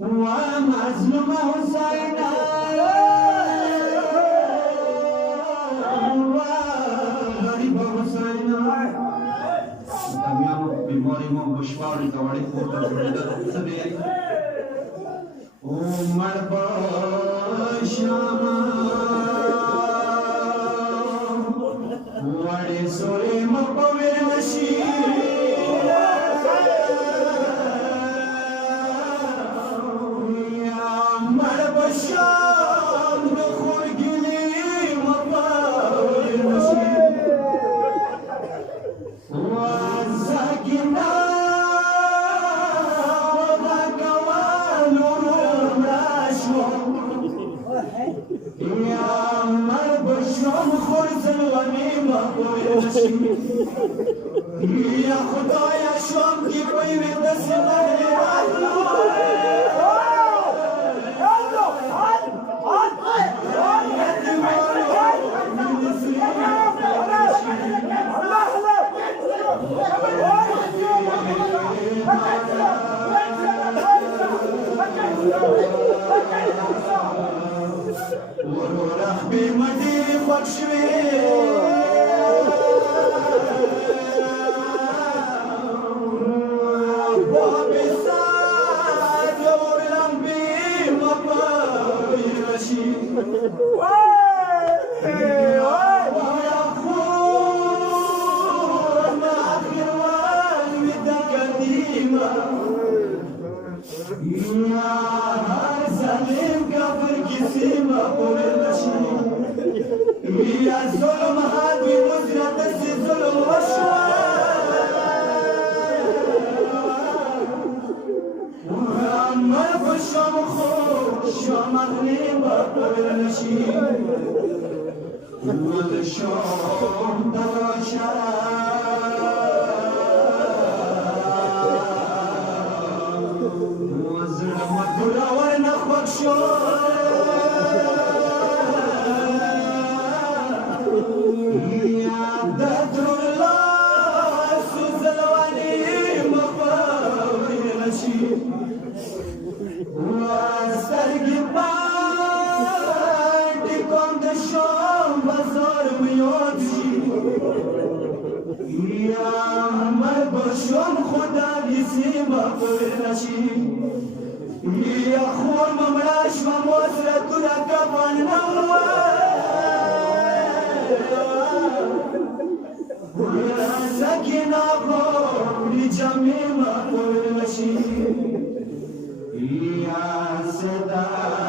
ومظلوم حسین غریب حسین دمیانو بیماری ما بشواری دواری پورتا بردد سبی عمر باشم وڑی سوری مقبر نشید شام خور گلی مقبر نشید وزاکینا وغاقوان روم راشوم یا عمر بشام خور زلغنی مقبر نشید یا خدایا شام کی پیوی دست مغلی ورورخ بیمدی خوکشوی بابی ساد ورلم بیمقبر رشید يا ظلم هادي وزرة الظلم والشوام وعمر بالشام خور الشام غريبة قبل نشيد والشام درشا وزرة مدولة ونخوك شوام شم خدا بیسی مقبر نشید یا خور ممراش و موسرتو را کفان نوار سکینا خور جمعی مقبر نشید یا صدا